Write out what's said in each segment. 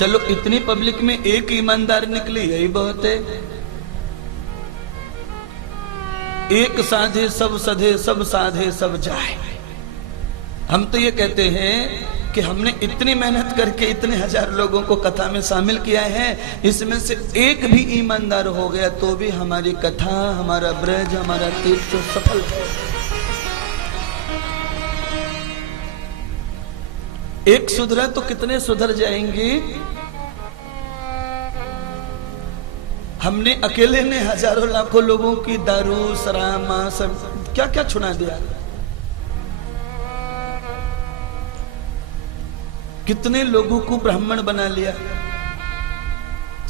चलो इतनी पब्लिक में एक ईमानदार निकली, यही बहुत है। एक साधे सब सधे, सब साधे सब जाए। हम तो ये कहते हैं कि हमने इतनी मेहनत करके इतने हजार लोगों को कथा में शामिल किया है, इसमें से एक भी ईमानदार हो गया तो भी हमारी कथा, हमारा ब्रज, हमारा तीर्थ सफल है। एक सुधरा तो कितने सुधर जाएंगे। हमने अकेले ने हजारों लाखों लोगों की दारू, शराब, मांस क्या क्या छुड़ा दिया। कितने लोगों को ब्राह्मण बना लिया,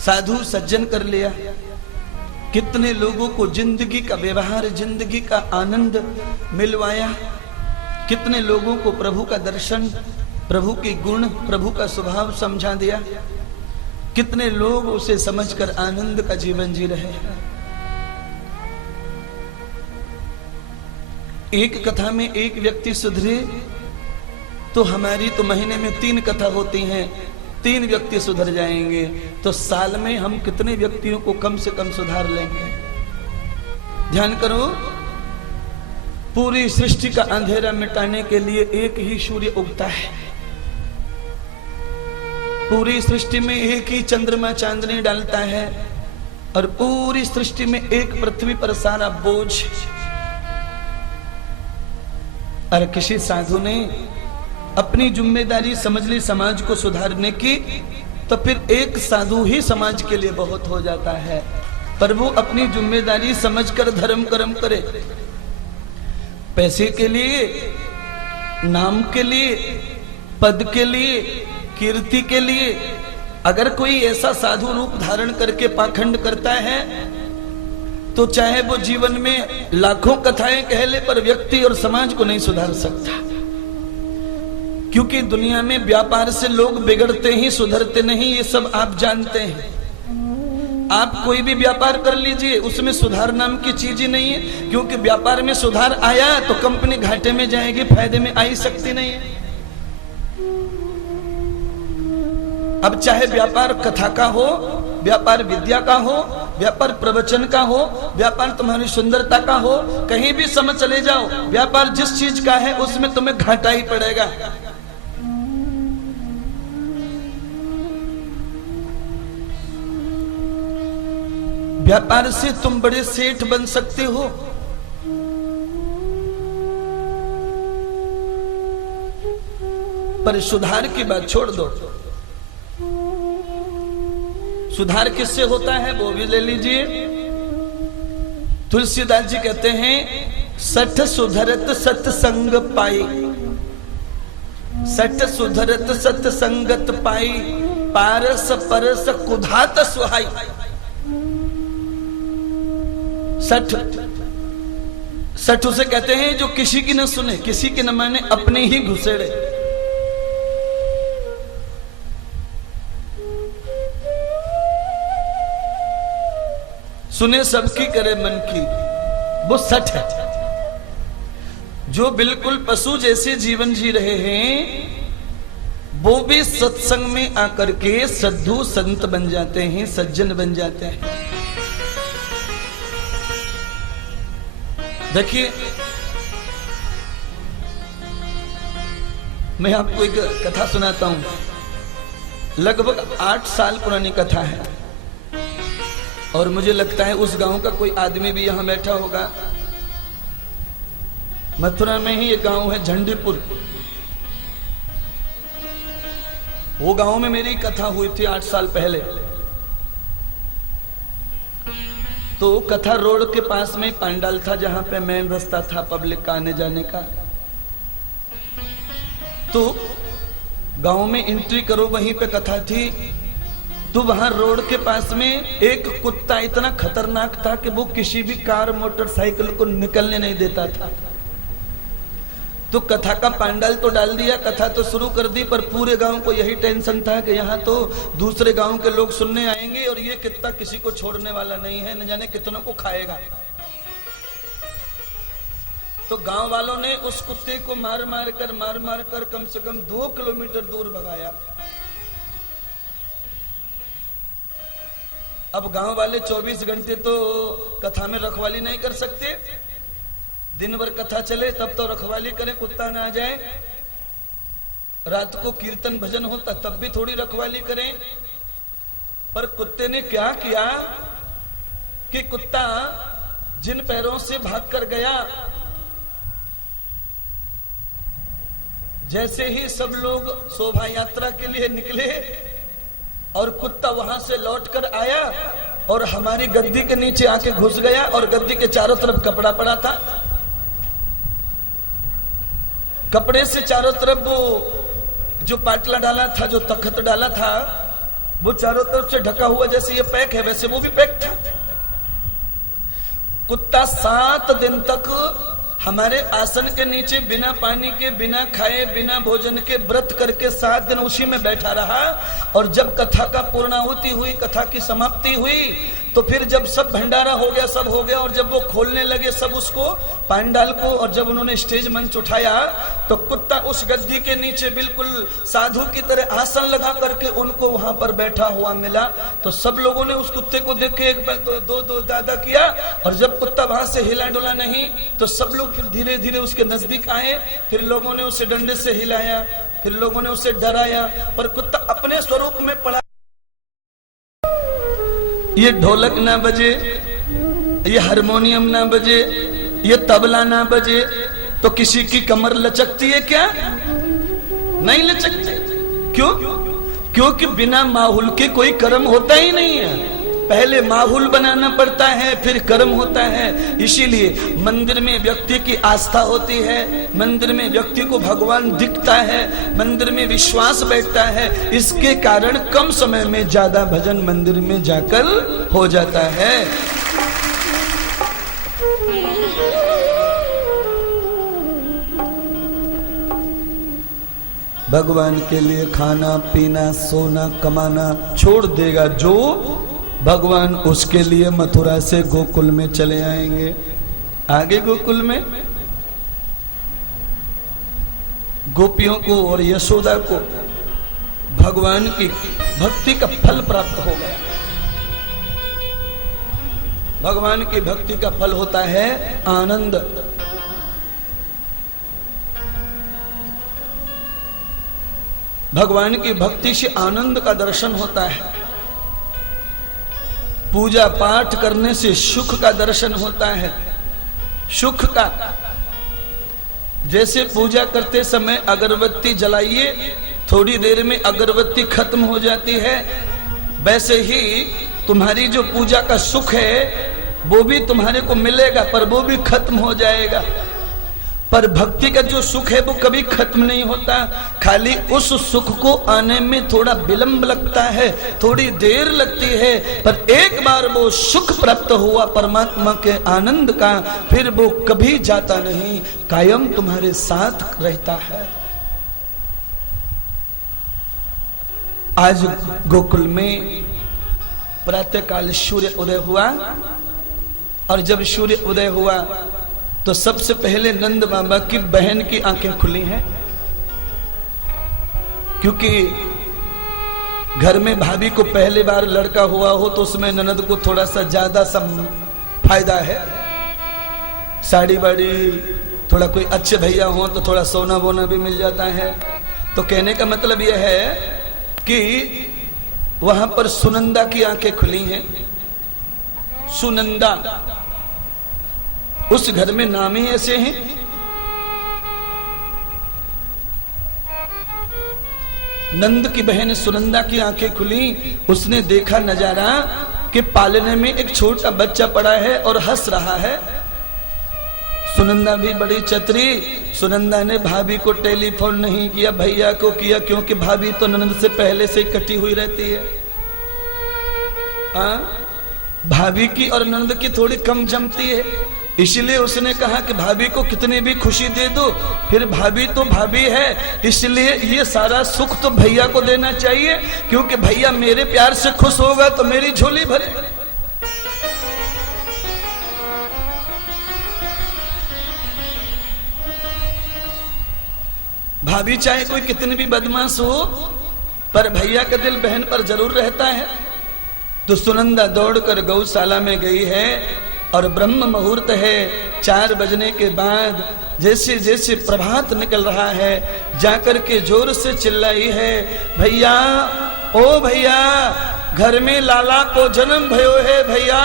साधु सज्जन कर लिया। कितने लोगों को जिंदगी का व्यवहार, जिंदगी का आनंद मिलवाया। कितने लोगों को प्रभु का दर्शन, प्रभु के गुण, प्रभु का स्वभाव समझा दिया। कितने लोग उसे समझकर आनंद का जीवन जी रहे हैं। एक कथा में एक व्यक्ति सुधरे तो हमारी तो महीने में 3 कथा होती हैं, 3 व्यक्ति सुधर जाएंगे तो साल में हम कितने व्यक्तियों को कम से कम सुधार लेंगे। ध्यान करो, पूरी सृष्टि का अंधेरा मिटाने के लिए एक ही सूर्य उगता है। पूरी सृष्टि में एक ही चंद्रमा चांदनी डालता है और पूरी सृष्टि में एक पृथ्वी पर सारा बोझ। और किसी साधु ने अपनी जिम्मेदारी समझ ली समाज को सुधारने की, तो फिर एक साधु ही समाज के लिए बहुत हो जाता है। पर वो अपनी जिम्मेदारी समझकर धर्म कर्म करे। पैसे के लिए, नाम के लिए, पद के लिए, कीर्ति के लिए अगर कोई ऐसा साधु रूप धारण करके पाखंड करता है तो चाहे वो जीवन में लाखों कथाएं कह ले पर व्यक्ति और समाज को नहीं सुधार सकता। क्योंकि दुनिया में व्यापार से लोग बिगड़ते ही, सुधरते नहीं, ये सब आप जानते हैं। आप कोई भी व्यापार कर लीजिए, उसमें सुधार नाम की चीज ही नहीं है। क्योंकि व्यापार में सुधार आया तो कंपनी घाटे में जाएगी, फायदे में आ ही सकती नहीं है। अब चाहे व्यापार कथा का हो, व्यापार विद्या का हो, व्यापार प्रवचन का हो, व्यापार तुम्हारी सुंदरता का हो, कहीं भी समझ चले जाओ, व्यापार जिस चीज का है उसमें तुम्हें घाटा ही पड़ेगा। व्यापार से तुम बड़े सेठ बन सकते हो, पर सुधार की बात छोड़ दो। सुधार किससे होता है वो भी ले लीजिए। तुलसीदास जी कहते हैं, सठ सुधरत सत्संग पाई, सठ सुधरत सत्संगत पाई, पारस परस कुधात सुहाई। सठ, सठ उसे कहते हैं जो किसी की न सुने, किसी की न माने, अपने ही घुसेड़े। सुने सबकी करे मन की, वो सठ है। जो बिल्कुल पशु जैसे जीवन जी रहे हैं वो भी सत्संग में आकर के साधु संत बन जाते हैं, सज्जन बन जाते हैं। देखिए, मैं आपको एक कथा सुनाता हूं। लगभग 8 साल पुरानी कथा है और मुझे लगता है उस गांव का कोई आदमी भी यहां बैठा होगा। मथुरा में ही एक गांव है झंडीपुर। वो गांव में मेरी कथा हुई थी 8 साल पहले। तो कथा रोड के पास में पंडाल था जहां पे मेन रास्ता था पब्लिक का आने जाने का। तो गांव में एंट्री करो, वहीं पे कथा थी। तो वहां रोड के पास में एक कुत्ता इतना खतरनाक था कि वो किसी भी कार मोटरसाइकिल को निकलने नहीं देता था। तो कथा का पंडाल तो डाल दिया, कथा तो शुरू कर दी, पर पूरे गांव को यही टेंशन था कि यहाँ तो दूसरे गांव के लोग सुनने आएंगे और ये कुत्ता किसी को छोड़ने वाला नहीं है, न जाने कितनों को खाएगा। तो गांव वालों ने उस कुत्ते को मार मार कर कम से कम 2 किलोमीटर दूर भगाया। अब गांव वाले 24 घंटे तो कथा में रखवाली नहीं कर सकते। दिन भर कथा चले तब तो रखवाली करें, कुत्ता ना आ जाए। रात को कीर्तन भजन होता तब भी थोड़ी रखवाली करें। पर कुत्ते ने क्या किया कि कुत्ता जिन पैरों से भागकर गया, जैसे ही सब लोग शोभा यात्रा के लिए निकले और कुत्ता वहां से लौटकर आया और हमारी गद्दी के नीचे आके घुस गया और गद्दी के चारों तरफ कपड़ा पड़ा था। कपड़े से चारों तरफ वो जो पाटला डाला था, जो तख्त डाला था, वो चारों तरफ से ढका हुआ, जैसे ये पैक है वैसे वो भी पैक था। कुत्ता 7 दिन तक हमारे आसन के नीचे बिना पानी के, बिना खाए, बिना भोजन के व्रत करके 7 दिन उसी में बैठा रहा। और जब कथा का पूर्णाहुति हुई, कथा की समाप्ति हुई, तो फिर जब सब भंडारा हो गया, सब हो गया, और जब वो खोलने लगे सब उसको पांडाल को, और जब उन्होंने स्टेज मंच उठाया तो कुत्ता उस गद्दी के नीचे बिल्कुल साधु की तरह आसन लगा करके उनको वहां पर बैठा हुआ मिला। तो सब लोगों ने उस कुत्ते को देख के एक बार दो दादा किया, और जब कुत्ता वहां से हिला डुला नहीं तो सब लोग फिर धीरे धीरे उसके नजदीक आए। फिर लोगों ने उसे डंडे से हिलाया, फिर लोगों ने उसे डराया, पर कुत्ता अपने स्वरूप में पड़ा। ये ढोलक ना बजे, ये हारमोनियम ना बजे, ये तबला ना बजे तो किसी की कमर लचकती है क्या? नहीं लचकती। क्यों? क्योंकि बिना माहौल के कोई कर्म होता ही नहीं है। पहले माहौल बनाना पड़ता है, फिर कर्म होता है। इसीलिए मंदिर में व्यक्ति की आस्था होती है, मंदिर में व्यक्ति को भगवान दिखता है, मंदिर में विश्वास बैठता है। इसके कारण कम समय में ज्यादा भजन मंदिर में जाकर हो जाता है। भगवान के लिए खाना पीना सोना कमाना छोड़ देगा जो, भगवान उसके लिए मथुरा से गोकुल में चले आएंगे। आगे गोकुल में गोपियों को और यशोदा को भगवान की भक्ति का फल प्राप्त हो गया। भगवान की भक्ति का फल होता है आनंद। भगवान की भक्ति से आनंद का दर्शन होता है। पूजा पाठ करने से सुख का दर्शन होता है। सुख का, जैसे पूजा करते समय अगरबत्ती जलाइए, थोड़ी देर में अगरबत्ती खत्म हो जाती है, वैसे ही तुम्हारी जो पूजा का सुख है वो भी तुम्हारे को मिलेगा, पर वो भी खत्म हो जाएगा। पर भक्ति का जो सुख है वो कभी खत्म नहीं होता। खाली उस सुख को आने में थोड़ा विलंब लगता है, थोड़ी देर लगती है, पर एक बार वो सुख प्राप्त हुआ परमात्मा के आनंद का, फिर वो कभी जाता नहीं, कायम तुम्हारे साथ रहता है। आज गोकुल में प्रातःकाल सूर्य उदय हुआ, और जब सूर्य उदय हुआ तो सबसे पहले नंद बाबा की बहन की आंखें खुली हैं, क्योंकि घर में भाभी को पहली बार लड़का हुआ हो तो उसमें ननद को थोड़ा सा ज्यादा फायदा है। साड़ी बाड़ी, थोड़ा कोई अच्छे भैया हो तो थोड़ा सोना बोना भी मिल जाता है। तो कहने का मतलब यह है कि वहां पर सुनंदा की आंखें खुली हैं। सुनंदा, उस घर में नाम ही ऐसे हैं। नंद की बहन सुनंदा की आंखें खुली, उसने देखा नजारा कि पालने में एक छोटा बच्चा पड़ा है और हंस रहा है। सुनंदा भी बड़ी चतुरी, सुनंदा ने भाभी को टेलीफोन नहीं किया, भैया को किया, क्योंकि भाभी तो नंद से पहले से ही कटी हुई रहती है। भाभी की और नंद की थोड़ी कम जमती है, इसलिए उसने कहा कि भाभी को कितनी भी खुशी दे दो, फिर भाभी तो भाभी है, इसलिए ये सारा सुख तो भैया को देना चाहिए, क्योंकि भैया मेरे प्यार से खुश होगा तो मेरी झोली भरे। भाभी चाहे कोई कितनी भी बदमाश हो, पर भैया का दिल बहन पर जरूर रहता है। तो सुनंदा दौड़कर गौशाला में गई है और ब्रह्म मुहूर्त है, 4 बजने के बाद जैसे जैसे प्रभात निकल रहा है, जाकर के जोर से चिल्लाई है, भैया ओ भैया, घर में लाला को जन्म भयो है, भैया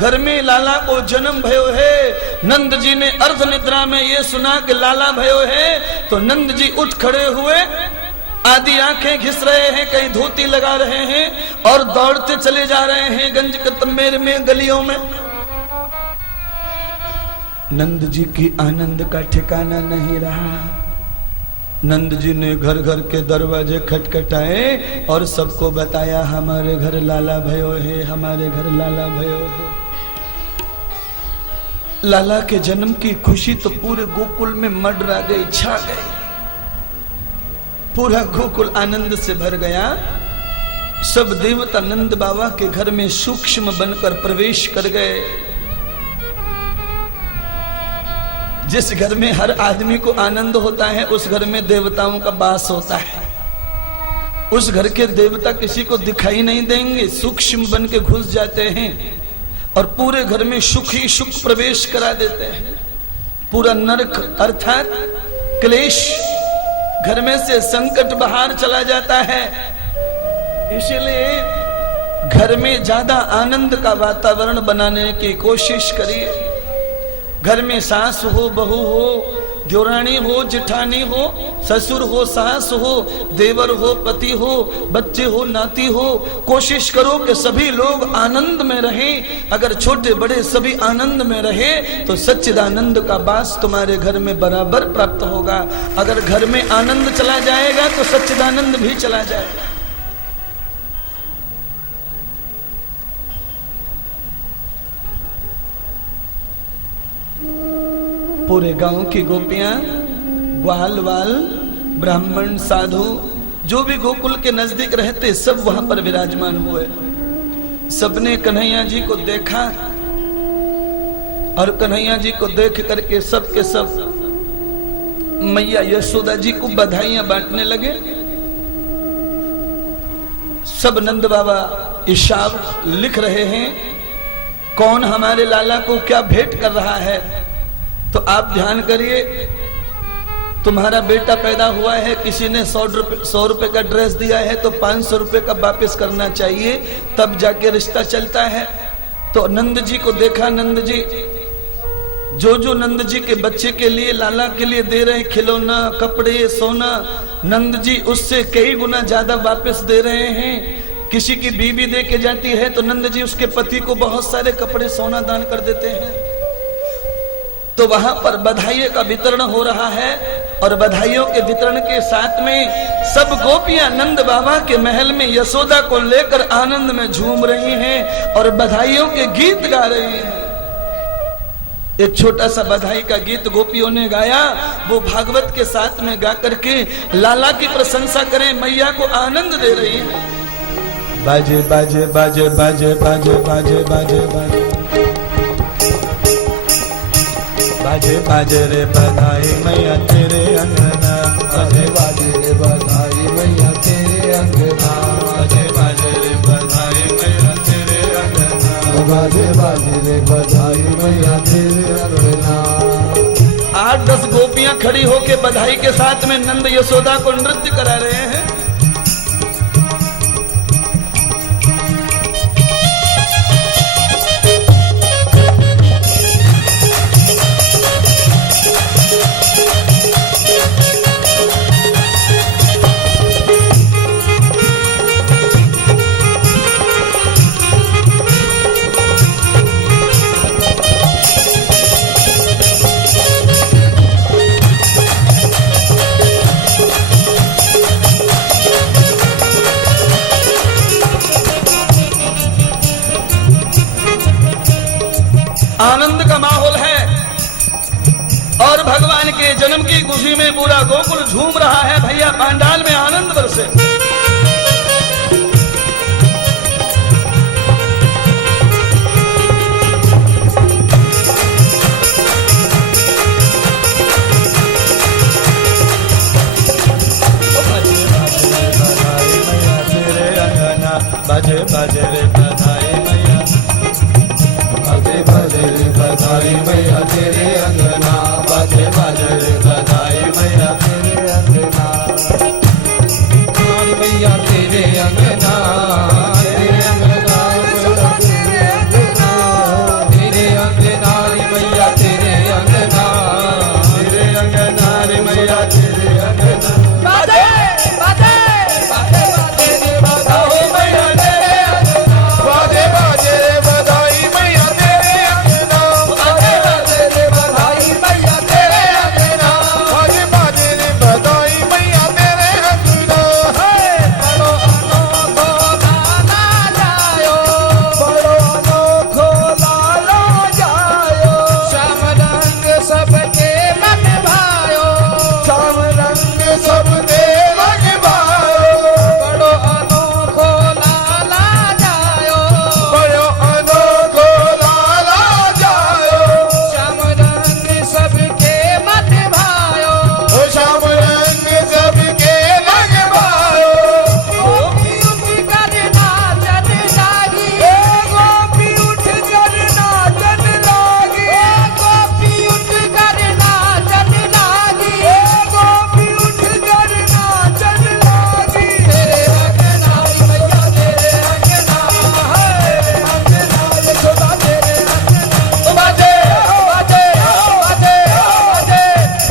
घर में लाला को जन्म भयो है। नंद जी ने अर्ध निद्रा में ये सुना कि लाला भयो है, तो नंद जी उठ खड़े हुए, आधी आंखें घिस रहे हैं, कहीं धोती लगा रहे हैं और दौड़ते चले जा रहे हैं गंज कतमेर में, गलियों में। नंद जी की आनंद का ठिकाना नहीं रहा। नंद जी ने घर घर के दरवाजे खटखटाए और सबको बताया, हमारे घर लाला भयो है, हमारे घर लाला भयो है। लाला के जन्म की खुशी तो पूरे गोकुल में मंडरा गई, छा गई। पूरा गोकुल आनंद से भर गया। सब देवता नंद बाबा के घर में सूक्ष्म बनकर प्रवेश कर गए। जिस घर में हर आदमी को आनंद होता है, उस घर में देवताओं का वास होता है। उस घर के देवता किसी को दिखाई नहीं देंगे, सूक्ष्म बन के घुस जाते हैं और पूरे घर में सुख ही सुख प्रवेश करा देते हैं। पूरा नरक अर्थात क्लेश, घर में से संकट बाहर चला जाता है। इसलिए घर में ज्यादा आनंद का वातावरण बनाने की कोशिश करिए। घर में सास हो, बहू हो, जोरानी हो, जिठानी हो, ससुर हो, सास हो, देवर हो, पति हो, बच्चे हो, नाती हो, कोशिश करो कि सभी लोग आनंद में रहें। अगर छोटे बड़े सभी आनंद में रहे तो सच्चिदानंद का वास तुम्हारे घर में बराबर प्राप्त होगा। अगर घर में आनंद चला जाएगा तो सच्चिदानंद भी चला जाएगा। पूरे गांव की गोपियां, ग्वाल वाल, ब्राह्मण, साधु, जो भी गोकुल के नजदीक रहते, सब वहां पर विराजमान हुए। सबने कन्हैया जी को देखा और कन्हैया जी को देख करके सब के सब मैया यशोदा जी को बधाइयां बांटने लगे। सब नंद बाबा हिसाब लिख रहे हैं, कौन हमारे लाला को क्या भेंट कर रहा है। तो आप ध्यान करिए, तुम्हारा बेटा पैदा हुआ है, किसी ने 100 रुपए का ड्रेस दिया है तो 500 रुपए का वापस करना चाहिए, तब जाके रिश्ता चलता है। तो नंद जी को देखा, नंद जी जो नंद जी के बच्चे के लिए, लाला के लिए दे रहे खिलौना, कपड़े, सोना, नंद जी उससे कई गुना ज्यादा वापस दे रहे हैं। किसी की बीवी दे के जाती है तो नंद जी उसके पति को बहुत सारे कपड़े, सोना दान कर देते हैं। तो वहां पर बधाई का वितरण हो रहा है और बधाइयों के वितरण के साथ में सब गोपियां नंद बाबा के महल में यशोदा को लेकर आनंद में झूम रही हैं और बधाइयों के गीत गा रही हैं। एक छोटा सा बधाई का गीत गोपियों ने गाया, वो भागवत के साथ में गा करके लाला की प्रशंसा करें, मैया को आनंद दे रही है। बाजे बाजे बाजे बाजे बाजे बाजे बाजे बाजे बाजे बाजे रे बधाई मैया तेरे अंगना, बाजे बाजे रे बधाई मैया तेरे अंगना, बाजे बाजे रे बधाई मैया तेरे अंगना, बाजे बाजे रे बधाई मैया तेरे अंगना। 8-10 गोपियां खड़ी होके बधाई के साथ में नंद यशोदा को नृत्य करा रहे हैं। आनंद का माहौल है और भगवान के जन्म की खुशी में पूरा गोकुल झूम रहा है। भैया पांडाल में आनंद बरसे। बाजे बाजे रे बधाई बधाई मैया तेरे अंगना, बाजे बाजे रे बधाई मैया तेरे अंगना, नारी मैया तेरे अंगना, तेरे अंगना तेरे अंगना, तेरे अंगना रे मैया तेरे अंगना, तेरे अंगना रे मैया तेरे अंगना, बाजे बाजे बाजे बाजे रे बधाई मैया तेरे अंगना, बाजे बाजे रे बधाई मैया तेरे अंगना, बाजे बाजे रे बधाई मैया तेरे अंगना, बाजे बाजे रे बधाई मैया तेरे अंगना, बड़ो अनोखो लाला जायो, बड़ो अनोखो लाला जायो, श्याम रंग सबके मन भायो, श्याम रंग सबके मन भायो, बड़ो अनोखो लाला जायो, बड़ो अनोखो लाला जायो, श्याम रंग सबके मन भायो, श्याम रंग सबके मन भायो, गोपी उठ कर नाचन लागी, गोपी उठ कर नाचन लागी, गोपी उठ कर नाचन लागी, गोपी उठ कर नाचन लागी, तेरे अंगना मैया तेरे अंगना, अंगना यशोदा तेरे अंगना, बाजे बाजे बाजे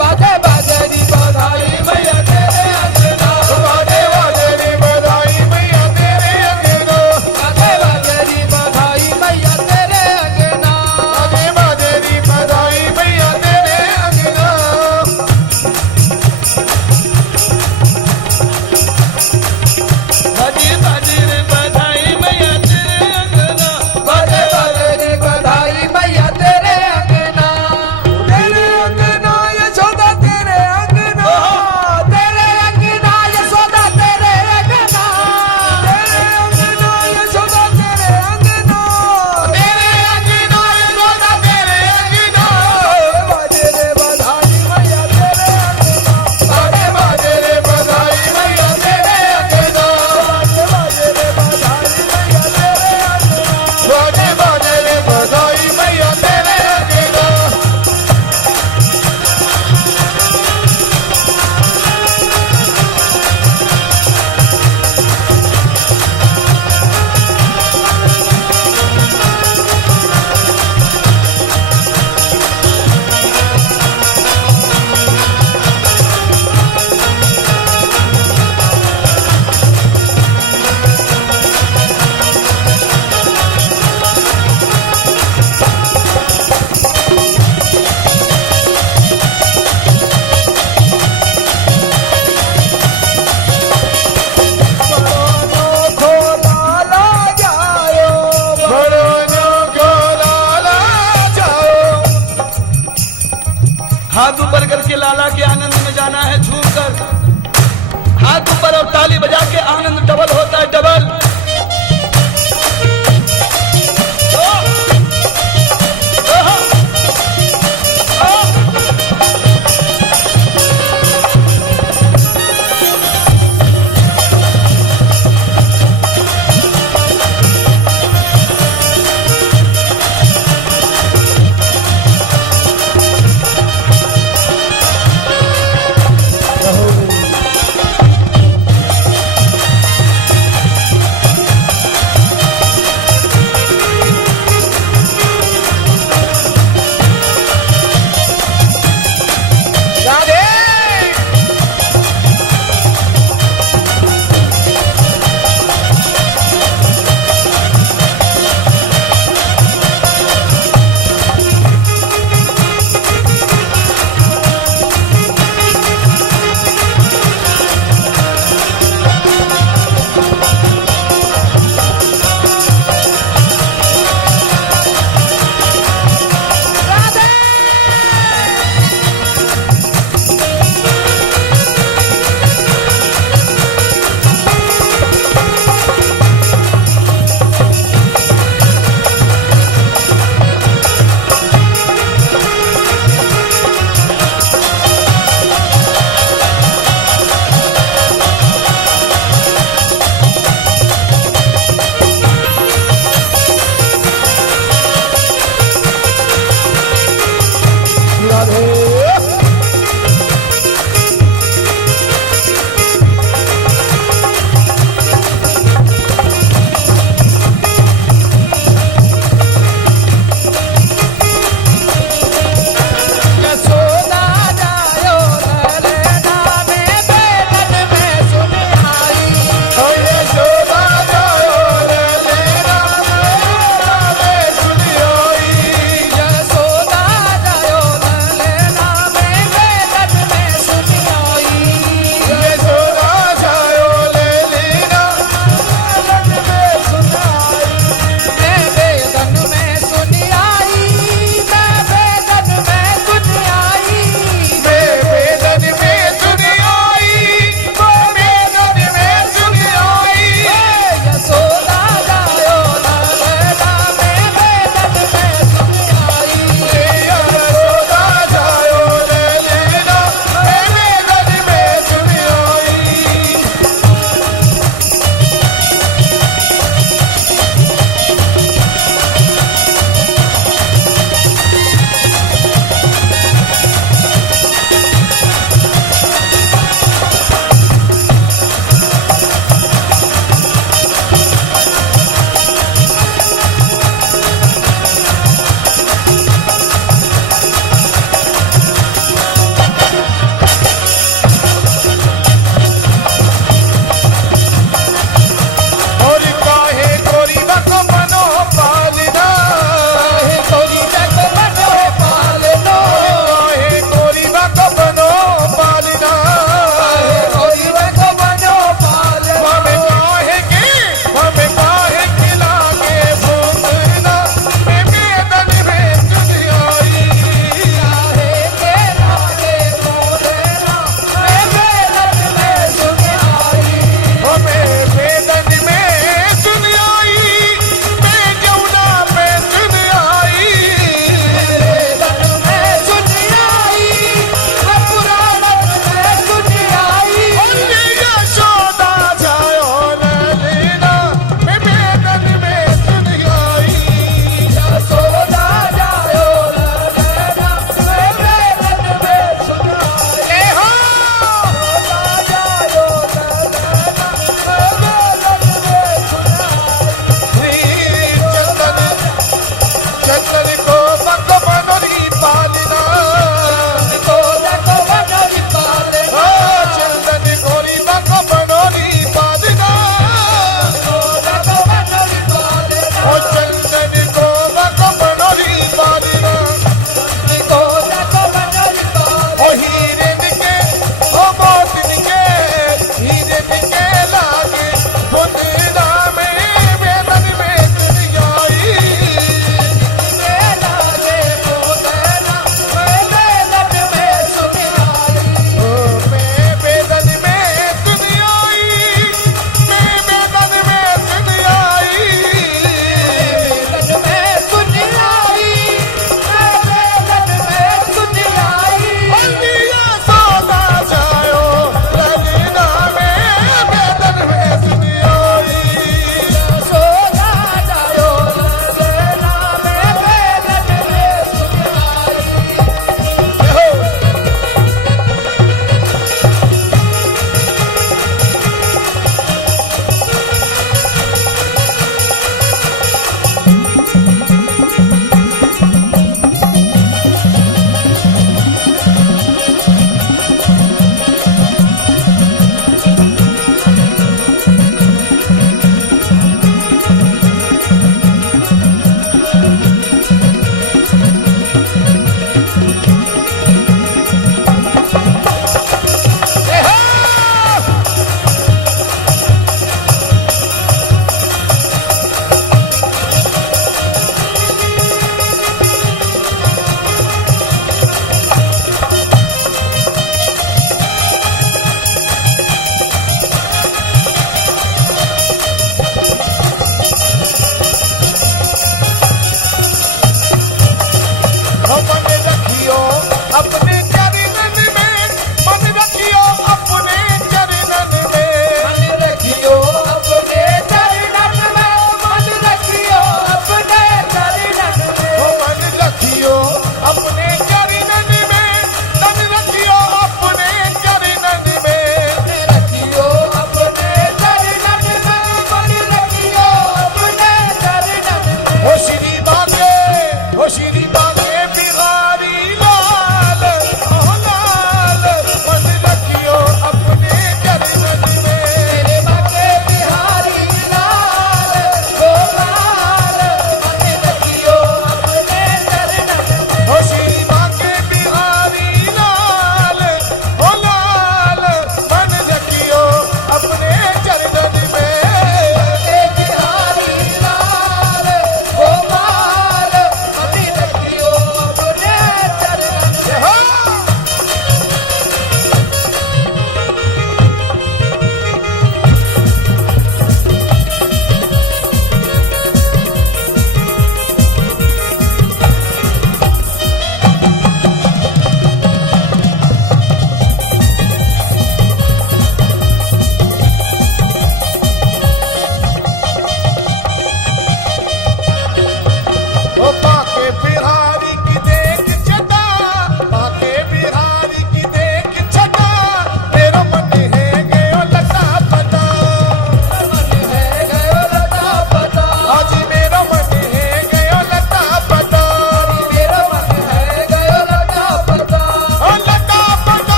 बाजे बाजे री बधाई मैया तेरे अंगना, बाजे बाजे री बधाई मैया तेरे अंगना, बाजे बाजे री बधाई मैया तेरे अंगना, बाजे बाजे री बधाई मैया तेरे अंगना, बाजे बाजे रे बधाई मैया तेरे अंगना, बाजे बाजे री बधाई मैया तेरे अंगना, तेरे अंगना यशोदा तेरे अंगना, तेरे अंगना यशोदा तेरे अंगना, तेरे अंगना यशोदा तेरे अंगना, तेरे अंगना यशोदा तेरे अंगना, बाजे रे बधाई मैया तेरे अंगना, बाजे बाजे रे बधाई मैया तेरे अंगना, बाजे बाजे रे बधाई मैया तेरे अंगना, बाजे बाजे रे बधाई मैया तेरे अंगना। हाथ ऊपर करके लाला के आनंद में जाना है, झूम कर हाथ ऊपर और ताली बजा के आनंद डबल होता है, डबल।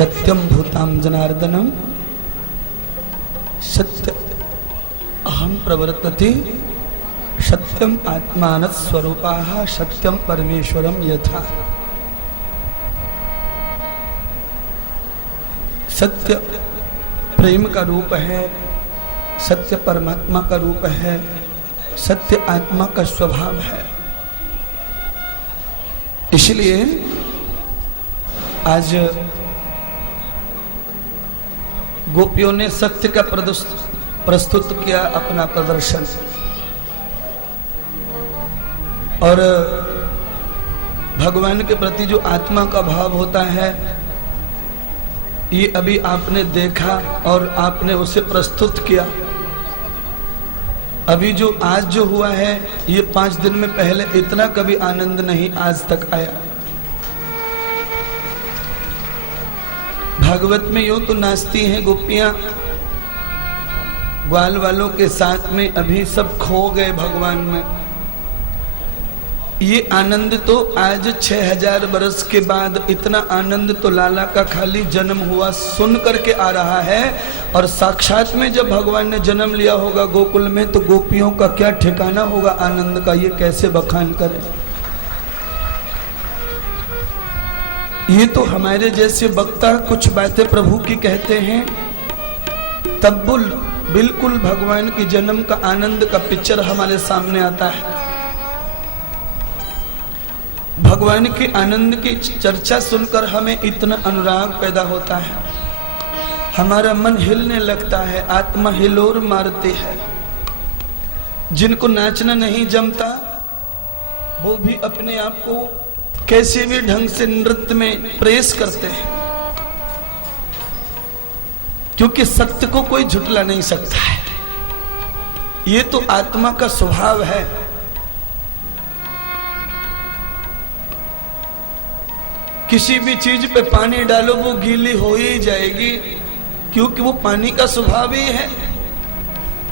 सत्यम भूताम जनार्दनम सत्य अहम प्रवर्तते सत्यम आत्मान स्वरूपाः सत्यम परमेश्वरम यथा। सत्य प्रेम का रूप है, सत्य परमात्मा का रूप है, सत्य आत्मा का स्वभाव है। इसलिए आज गोपियों ने सत्य का प्रस्तुत किया अपना प्रदर्शन। और भगवान के प्रति जो आत्मा का भाव होता है ये अभी आपने देखा और आपने उसे प्रस्तुत किया। अभी जो आज जो हुआ है ये 5 दिन में पहले इतना कभी आनंद नहीं आज तक आया। भागवत में यूं तो नाचती हैं गोपियां, ग्वाल वालों के साथ में अभी सब खो गए भगवान में। ये आनंद तो आज 6000 बरस के बाद इतना आनंद तो लाला का खाली जन्म हुआ सुन करके आ रहा है। और साक्षात में जब भगवान ने जन्म लिया होगा गोकुल में तो गोपियों का क्या ठिकाना होगा आनंद का, ये कैसे बखान करें। ये तो हमारे जैसे वक्ता कुछ बातें प्रभु की कहते हैं, तब बिल्कुल भगवान की जन्म का आनंद का पिक्चर हमारे सामने आता है। भगवान के आनंद की चर्चा सुनकर हमें इतना अनुराग पैदा होता है, हमारा मन हिलने लगता है, आत्मा हिलोर मारती है। जिनको नाचना नहीं जमता वो भी अपने आप को कैसे भी ढंग से नृत्य में प्रेस करते हैं, क्योंकि सत्य को कोई झुटला नहीं सकता है। ये तो आत्मा का स्वभाव है। किसी भी चीज पे पानी डालो वो गीली हो ही जाएगी, क्योंकि वो पानी का स्वभाव ही है।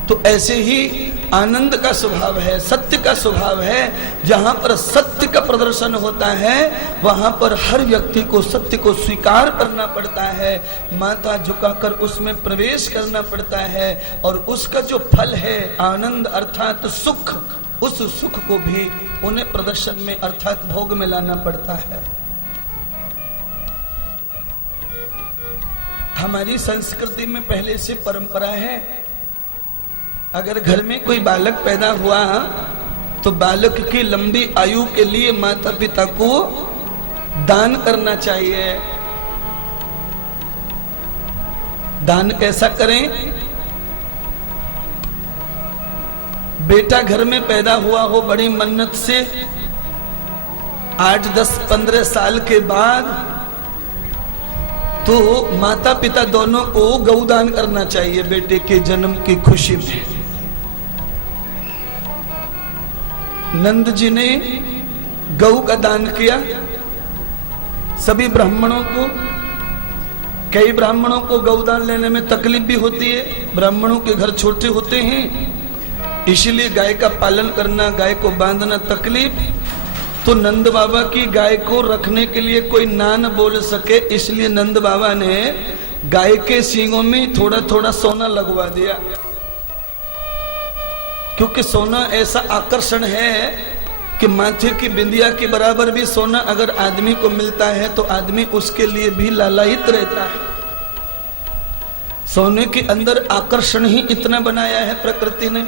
तो ऐसे ही आनंद का स्वभाव है, सत्य का स्वभाव है। जहां पर सत्य का प्रदर्शन होता है वहां पर हर व्यक्ति को सत्य को स्वीकार करना पड़ता है, माथा झुकाकर उसमें प्रवेश करना पड़ता है। और उसका जो फल है आनंद अर्थात सुख, उस सुख को भी उन्हें प्रदर्शन में अर्थात भोग में लाना पड़ता है। हमारी संस्कृति में पहले से परंपरा है, अगर घर में कोई बालक पैदा हुआ तो बालक की लंबी आयु के लिए माता पिता को दान करना चाहिए। दान कैसा करें? बेटा घर में पैदा हुआ हो बड़ी मन्नत से, 8, 10, 15 साल के बाद तो माता पिता दोनों को गौदान करना चाहिए बेटे के जन्म की खुशी में। नंद जी ने गौ का दान किया सभी ब्राह्मणों को। कई ब्राह्मणों को गौदान लेने में तकलीफ भी होती है, ब्राह्मणों के घर छोटे होते हैं, इसलिए गाय का पालन करना, गाय को बांधना तकलीफ। तो नंद बाबा की गाय को रखने के लिए कोई ना न बोल सके, इसलिए नंद बाबा ने गाय के सींगों में थोड़ा थोड़ा सोना लगवा दिया, क्योंकि सोना ऐसा आकर्षण है कि माथे की बिंदिया के बराबर भी सोना अगर आदमी को मिलता है तो आदमी उसके लिए भी लालायित रहता है। सोने के अंदर आकर्षण ही इतना बनाया है प्रकृति ने।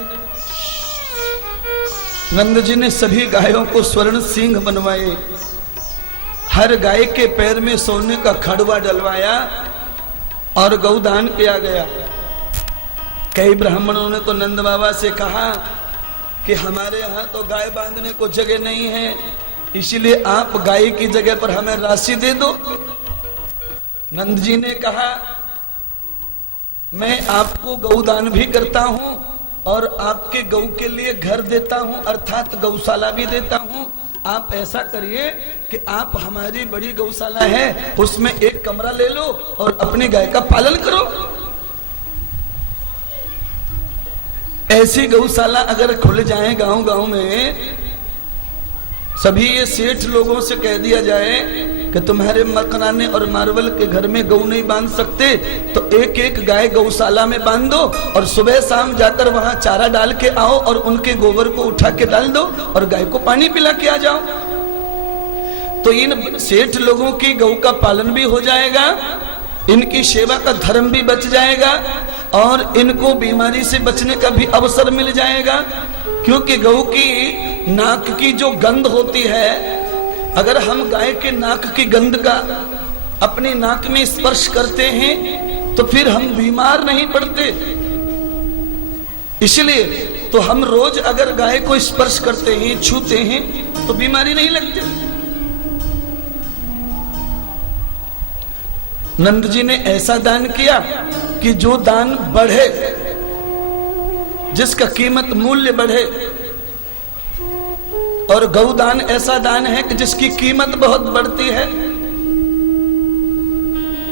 नंद जी ने सभी गायों को स्वर्ण सिंह बनवाए, हर गाय के पैर में सोने का खड़वा डलवाया और गौदान किया गया। कई ब्राह्मणों ने तो नंद बाबा से कहा कि हमारे यहाँ तो गाय बांधने को जगह नहीं है, इसलिए आप गाय की जगह पर हमें राशि दे दो। नंद जी ने कहा मैं आपको गौदान भी करता हूं और आपके गौ के लिए घर देता हूं, अर्थात गौशाला भी देता हूं। आप ऐसा करिए कि आप हमारी बड़ी गौशाला है उसमें एक कमरा ले लो और अपनी गाय का पालन करो। ऐसी गौशाला अगर खुल जाए गांव गांव में, सभी ये सेठ लोगों से कह दिया जाए कि तुम्हारे मकराने और मार्बल के घर में गऊ नहीं बांध सकते तो एक एक गाय गौशाला में बांध दो और सुबह शाम जाकर वहां चारा डाल के आओ और उनके गोबर को उठा के डाल दो और गाय को पानी पिला के आ जाओ। तो इन सेठ लोगों की गऊ का पालन भी हो जाएगा, इनकी सेवा का धर्म भी बच जाएगा और इनको बीमारी से बचने का भी अवसर मिल जाएगा। क्योंकि गऊ की नाक की जो गंध होती है, अगर हम गाय के नाक की गंध का अपनी नाक में स्पर्श करते हैं तो फिर हम बीमार नहीं पड़ते। इसलिए तो हम रोज अगर गाय को स्पर्श करते हैं, छूते हैं तो बीमारी नहीं लगती। नंद जी ने ऐसा दान किया कि जो दान बढ़े, जिसका कीमत मूल्य बढ़े। और गौदान ऐसा दान है कि जिसकी कीमत बहुत बढ़ती है।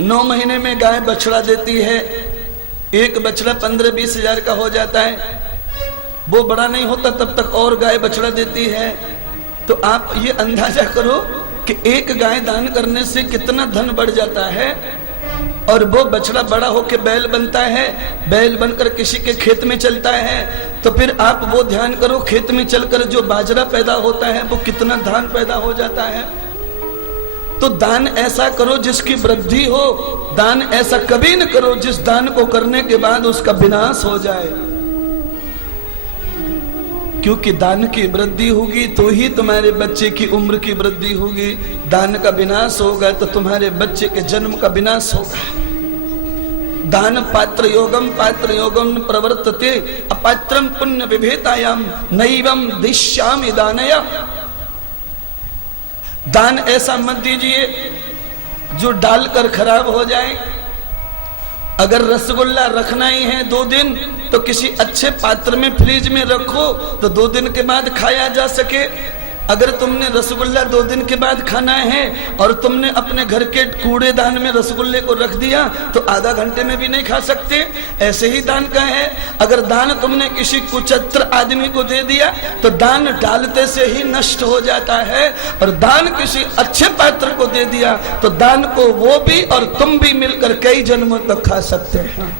9 महीने में गाय बछड़ा देती है, एक बछड़ा 15-20 हजार का हो जाता है। वो बड़ा नहीं होता तब तक और गाय बछड़ा देती है। तो आप ये अंदाजा करो कि एक गाय दान करने से कितना धन बढ़ जाता है। और वो बछड़ा बड़ा होकर बैल बनता है, बैल बनकर किसी के खेत में चलता है। तो फिर आप वो ध्यान करो, खेत में चलकर जो बाजरा पैदा होता है वो कितना धान पैदा हो जाता है। तो दान ऐसा करो जिसकी वृद्धि हो, दान ऐसा कभी न करो जिस दान को करने के बाद उसका विनाश हो जाए। क्योंकि दान की वृद्धि होगी तो ही तुम्हारे बच्चे की उम्र की वृद्धि होगी। दान का विनाश होगा तो तुम्हारे बच्चे के जन्म का विनाश होगा। दान पात्र योगम प्रवर्तते अपात्रम पुण्य विभेतायाम नैवम दिश्यामि दानया। दान ऐसा मत दीजिए जो डालकर खराब हो जाए। अगर रसगुल्ला रखना ही है 2 दिन तो किसी अच्छे पात्र में फ्रिज में रखो तो 2 दिन के बाद खाया जा सके। अगर तुमने रसगुल्ला 2 दिन के बाद खाना है और तुमने अपने घर के कूड़ेदान में रसगुल्ले को रख दिया तो आधा घंटे में भी नहीं खा सकते। ऐसे ही दान का है, अगर दान तुमने किसी कुचत्र आदमी को दे दिया तो दान डालते से ही नष्ट हो जाता है। और दान किसी अच्छे पात्र को दे दिया तो दान को वो भी और तुम भी मिलकर कई जन्मों तक खा सकते हैं।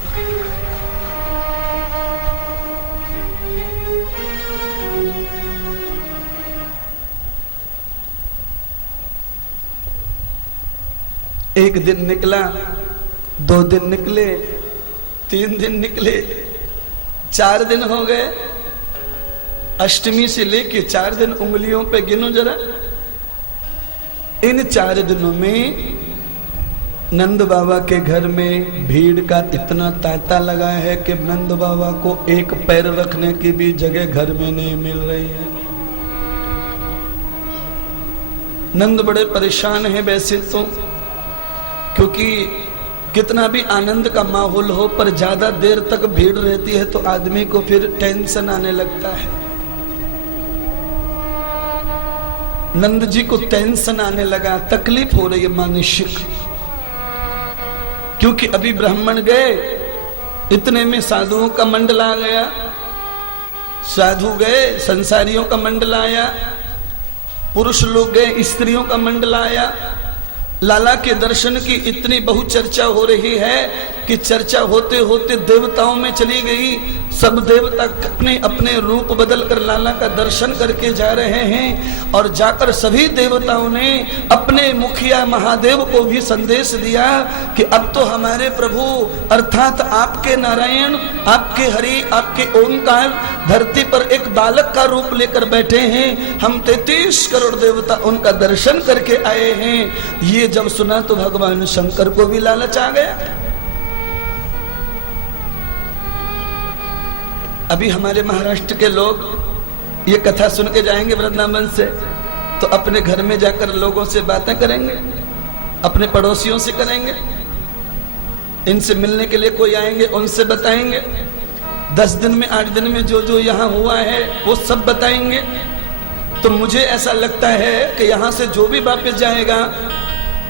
एक दिन निकला, 2 दिन निकले, 3 दिन निकले, 4 दिन हो गए। अष्टमी से लेके 4 दिन उंगलियों पे गिनो जरा। इन 4 दिनों में नंद बाबा के घर में भीड़ का इतना तांता लगा है कि नंद बाबा को एक पैर रखने की भी जगह घर में नहीं मिल रही है। नंद बड़े परेशान हैं वैसे तो, क्योंकि कितना भी आनंद का माहौल हो पर ज्यादा देर तक भीड़ रहती है तो आदमी को फिर टेंशन आने लगता है। नंद जी को टेंशन आने लगा, तकलीफ हो रही है मानसिक। क्योंकि अभी ब्राह्मण गए, इतने में साधुओं का मंडल आ गया। साधु गए, संसारियों का मंडल आया। पुरुष लोग गए, स्त्रियों का मंडल आया। लाला के दर्शन की इतनी बहुत चर्चा हो रही है कि चर्चा होते होते देवताओं में चली गई। सब देवता अपने अपने रूप बदलकर लाला का दर्शन करके जा रहे हैं। और जाकर सभी देवताओं ने अपने मुखिया महादेव को भी संदेश दिया कि अब तो हमारे प्रभु अर्थात आपके नारायण, आपके हरि, आपके ओंकार धरती पर एक बालक का रूप लेकर बैठे हैं। हम 33 करोड़ देवता उनका दर्शन करके आए हैं। ये जब सुना तो भगवान शंकर को भी लालच आ गया। अभी हमारे महाराष्ट्र के लोग ये कथा सुन के जाएंगे वृंदावन से तो अपने घर में जाकर लोगों से बातें करेंगे, अपने पड़ोसियों से करेंगे। इनसे मिलने के लिए कोई आएंगे, उनसे बताएंगे। 10 दिन में 8 दिन में जो जो यहाँ हुआ है वो सब बताएंगे। तो मुझे ऐसा लगता है कि यहाँ से जो भी वापस जाएगा,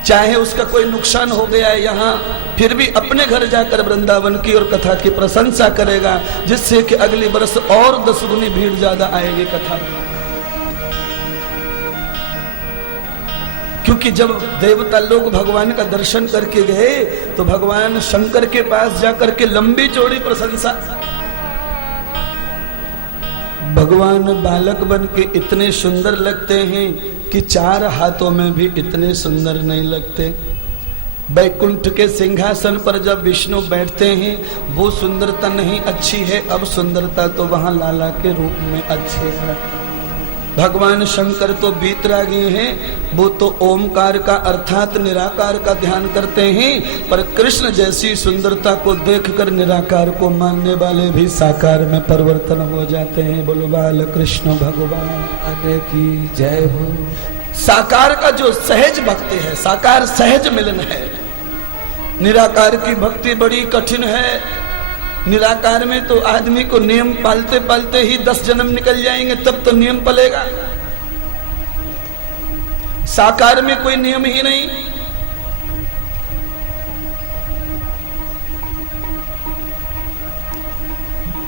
चाहे उसका कोई नुकसान हो गया है यहाँ, फिर भी अपने घर जाकर वृंदावन की और कथा की प्रशंसा करेगा, जिससे कि अगली वर्ष और 10 गुनी भीड़ ज्यादा आएगी कथा। क्योंकि जब देवता लोग भगवान का दर्शन करके गए तो भगवान शंकर के पास जाकर के लंबी चौड़ी प्रशंसा। भगवान बालक बन के इतने सुंदर लगते हैं कि 4 हाथों में भी इतने सुंदर नहीं लगते। बैकुंठ के सिंहासन पर जब विष्णु बैठते हैं वो सुंदरता नहीं अच्छी है, अब सुंदरता तो वहां लाला के रूप में अच्छी है। भगवान शंकर तो बीतरागी हैं, वो तो ओमकार का अर्थात निराकार का ध्यान करते हैं, पर कृष्ण जैसी सुंदरता को देखकर निराकार को मानने वाले भी साकार में परिवर्तन हो जाते हैं। बोलो बाल कृष्ण भगवान की जय हो। साकार का जो सहज भक्ति है, साकार सहज मिलन है। निराकार की भक्ति बड़ी कठिन है। निराकार में तो आदमी को नियम पालते पालते ही 10 जन्म निकल जाएंगे तब तो नियम पलेगा। साकार में कोई नियम ही नहीं।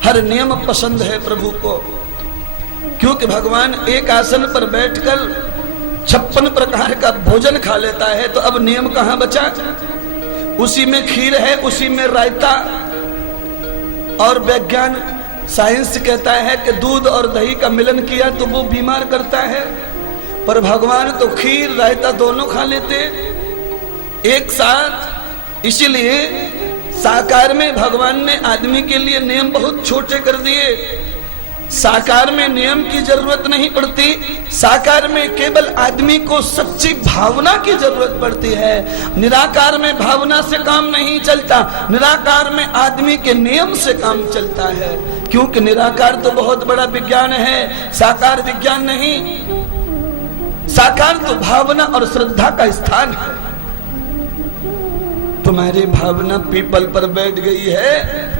हर नियम पसंद है प्रभु को, क्योंकि भगवान एक आसन पर बैठकर 56 प्रकार का भोजन खा लेता है, तो अब नियम कहां बचा। उसी में खीर है, उसी में रायता, और विज्ञान साइंस कहता है कि दूध और दही का मिलन किया तो वो बीमार करता है, पर भगवान तो खीर रायता दोनों खा लेते एक साथ। इसीलिए साकार में भगवान ने आदमी के लिए नियम बहुत छोटे कर दिए। साकार में नियम की जरूरत नहीं पड़ती, साकार में केवल आदमी को सच्ची भावना की जरूरत पड़ती है। निराकार में भावना से काम नहीं चलता, निराकार में आदमी के नियम से काम चलता है, क्योंकि निराकार तो बहुत बड़ा विज्ञान है, साकार विज्ञान नहीं। साकार तो भावना और श्रद्धा का स्थान है। तुम्हारी भावना पीपल पर बैठ गई है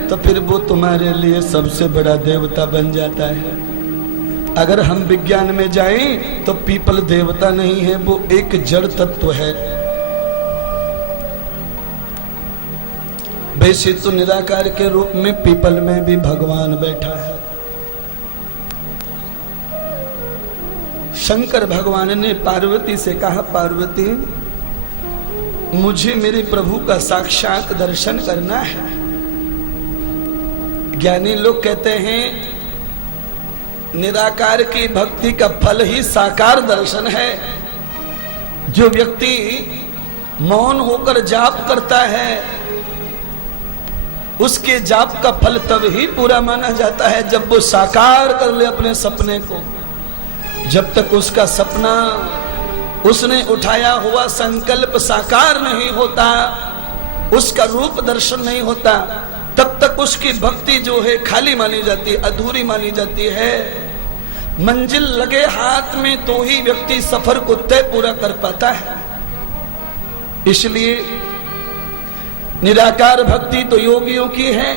तो फिर वो तुम्हारे लिए सबसे बड़ा देवता बन जाता है। अगर हम विज्ञान में जाएं तो पीपल देवता नहीं है, वो एक जड़ तत्व है। वैसे तो निराकार के रूप में पीपल में भी भगवान बैठा है। शंकर भगवान ने पार्वती से कहा, पार्वती मुझे मेरे प्रभु का साक्षात दर्शन करना है। ज्ञानी लोग कहते हैं निराकार की भक्ति का फल ही साकार दर्शन है। जो व्यक्ति मौन होकर जाप करता है उसके जाप का फल तब ही पूरा माना जाता है जब वो साकार कर ले अपने सपने को। जब तक उसका सपना, उसने उठाया हुआ संकल्प साकार नहीं होता, उसका रूप दर्शन नहीं होता, तब तक उसकी भक्ति जो है खाली मानी जाती है, अधूरी मानी जाती है। मंजिल लगे हाथ में तो ही व्यक्ति सफर को तय पूरा कर पाता है। इसलिए निराकार भक्ति तो योगियों की है।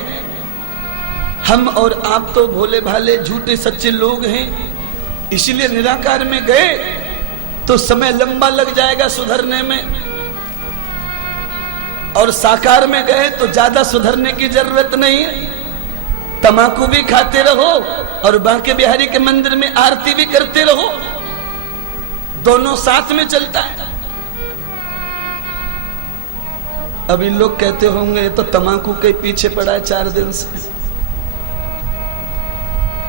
हम और आप तो भोले भाले झूठे सच्चे लोग हैं, इसलिए निराकार में गए तो समय लंबा लग जाएगा सुधरने में, और साकार में गए तो ज्यादा सुधरने की जरूरत नहीं है। तमाकू भी खाते रहो और बांके बिहारी के मंदिर में आरती भी करते रहो, दोनों साथ में चलता है। अभी लोग कहते होंगे तो तमाकू के पीछे पड़ा है 4 दिन से।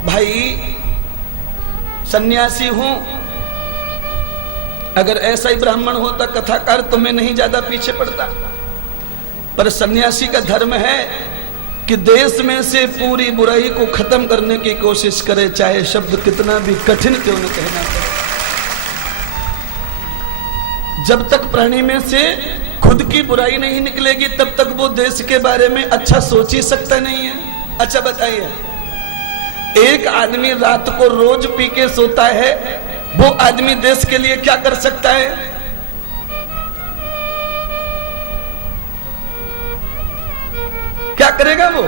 भाई सन्यासी हूं, अगर ऐसा ही ब्राह्मण होता कथाकार तो मैं नहीं ज्यादा पीछे पड़ता, पर सन्यासी का धर्म है कि देश में से पूरी बुराई को खत्म करने की कोशिश करे, चाहे शब्द कितना भी कठिन क्यों न कहना पड़े। जब तक प्राणी में से खुद की बुराई नहीं निकलेगी तब तक वो देश के बारे में अच्छा सोच ही सकता नहीं है। अच्छा बताइए, एक आदमी रात को रोज पी के सोता है, वो आदमी देश के लिए क्या कर सकता है? क्या करेगा वो?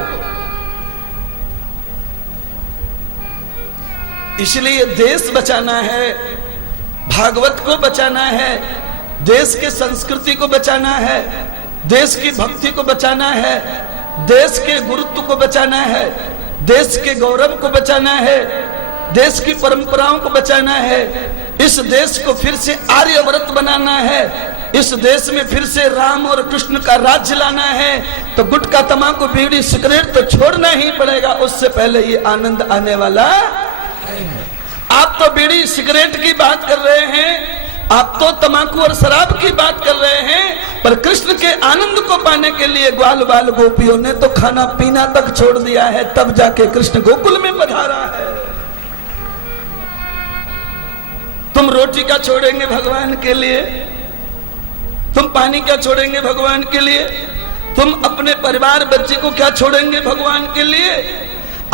इसलिए देश बचाना है, भागवत को बचाना है, देश के संस्कृति को बचाना है, देश की भक्ति को बचाना है, देश के गुरुत्व को बचाना है, देश के गौरव को बचाना है, देश की परंपराओं को बचाना है, इस देश को फिर से आर्यव्रत बनाना है, इस देश में फिर से राम और कृष्ण का राज्य लाना है, तो गुटखा तंबाकू बीड़ी सिगरेट तो छोड़ना ही पड़ेगा। उससे पहले ये आनंद आने वाला। आप तो बीड़ी सिगरेट की बात कर रहे हैं, आप तो तंबाकू और शराब की बात कर रहे हैं, पर कृष्ण के आनंद को पाने के लिए ग्वाल बाल गोपियों ने तो खाना पीना तक छोड़ दिया है, तब जाके कृष्ण गोकुल में पधारा है। तुम रोटी क्या छोड़ेंगे भगवान के लिए? तुम पानी क्या छोड़ेंगे भगवान के लिए? तुम अपने परिवार बच्चे को क्या छोड़ेंगे भगवान के लिए?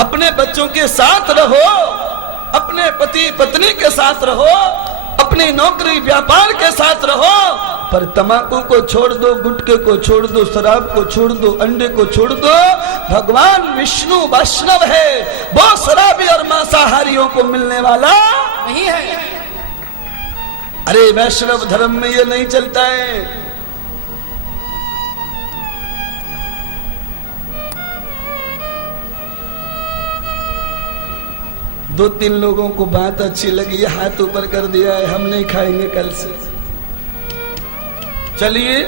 अपने बच्चों के साथ रहो, अपने पति पत्नी के साथ रहो, अपनी नौकरी व्यापार के साथ रहो, पर तंबाकू को छोड़ दो, गुटखे को छोड़ दो, शराब को छोड़ दो, अंडे को छोड़ दो। भगवान विष्णु वैष्णव है, वो शराबी और मांसाहारियों को मिलने वाला नहीं है। अरे वैष्णव धर्म में ये नहीं चलता है। दो तीन लोगों को बात अच्छी लगी, हाथ ऊपर कर दिया है, हम नहीं खाएंगे कल से। चलिए,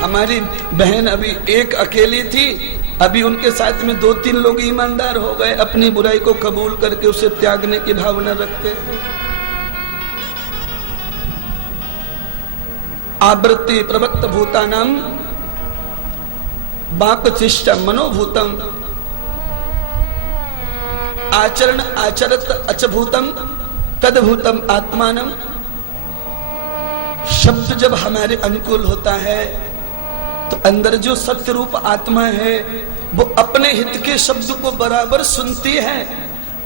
हमारी बहन अभी एक अकेली थी, अभी उनके साथ में दो तीन लोग ईमानदार हो गए, अपनी बुराई को कबूल करके उसे त्यागने की भावना रखते हैं। आवृत्ति प्रवक्त भूतानां वाक्चिष्ट मनोभूतम आचरण आचरत अचभूतम तदभूतम आत्मानम। शब्द जब हमारे अनुकूल होता है तो अंदर जो सत्य रूप आत्मा है वो अपने हित के शब्द को बराबर सुनती है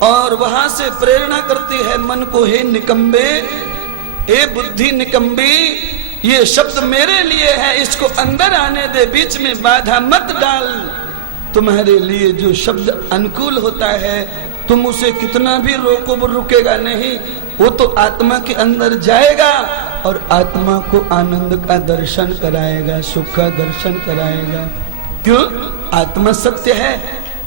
और वहां से प्रेरणा करती है मन को, हे निकम्बे, हे बुद्धि निकम्बी, ये शब्द मेरे लिए है, इसको अंदर आने दे, बीच में बाधा मत डाल। तुम्हारे लिए जो शब्द अनुकूल होता है तुम उसे कितना भी रोको वो रुकेगा नहीं, वो तो आत्मा के अंदर जाएगा और आत्मा को आनंद का दर्शन कराएगा, सुख का दर्शन कराएगा। क्यों? आत्मा सत्य है,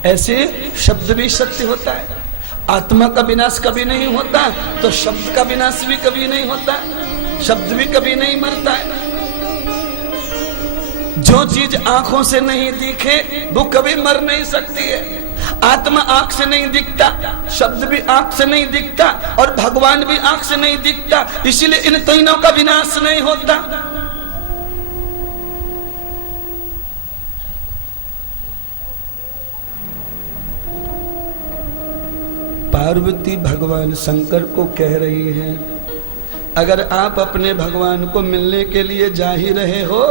ऐसे शब्द भी सत्य होता है। आत्मा का विनाश कभी नहीं होता तो शब्द का विनाश भी कभी नहीं होता, शब्द भी कभी नहीं मरता है। जो चीज आंखों से नहीं दिखे वो कभी मर नहीं सकती है। आत्मा आंख से नहीं दिखता, शब्द भी आंख से नहीं दिखता और भगवान भी आंख से नहीं दिखता, इसीलिए इन तीनों का विनाश नहीं होता। पार्वती भगवान शंकर को कह रही है, अगर आप अपने भगवान को मिलने के लिए जा ही रहे हो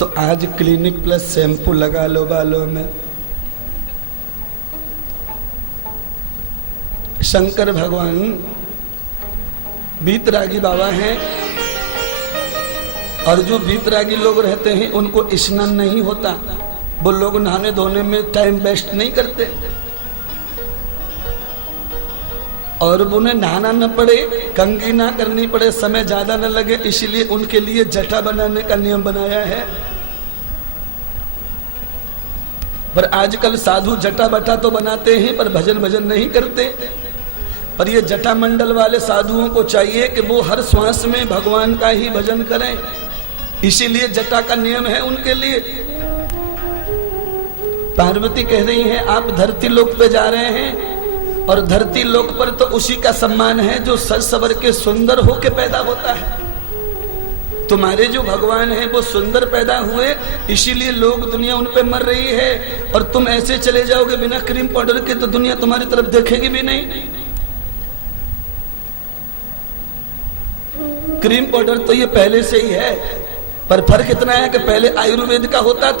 तो आज क्लिनिक प्लस शैम्पू लगा लो बालों में। शंकर भगवान बीतरागी बाबा हैं और जो बीतरागी लोग रहते हैं उनको स्नान नहीं होता, वो लोग नहाने धोने में टाइम वेस्ट नहीं करते और उन्हें नहाना न पड़े, कंघी ना करनी पड़े, समय ज्यादा न लगे, इसलिए उनके लिए जटा बनाने का नियम बनाया है। पर आजकल साधु जटा बटा तो बनाते हैं पर भजन भजन नहीं करते। पर ये जटा मंडल वाले साधुओं को चाहिए कि वो हर श्वास में भगवान का ही भजन करें, इसीलिए जटा का नियम है उनके लिए। पार्वती कह रही है आप धरती लोक पे जा रहे हैं और धरती लोक पर तो उसी का सम्मान है जो सज सवर के सुंदर होके पैदा होता है। तुम्हारे जो भगवान हैं वो सुंदर पैदा हुए, इसीलिए लोग दुनिया उन पे मर रही है और तुम ऐसे चले जाओगे बिना क्रीम पाउडर के तो दुनिया तुम्हारी तरफ देखेगी भी नहीं। क्रीम पाउडर तो ये पहले से ही है, पर फर्क इतना है कि पहले आयुर्वेद का होता था।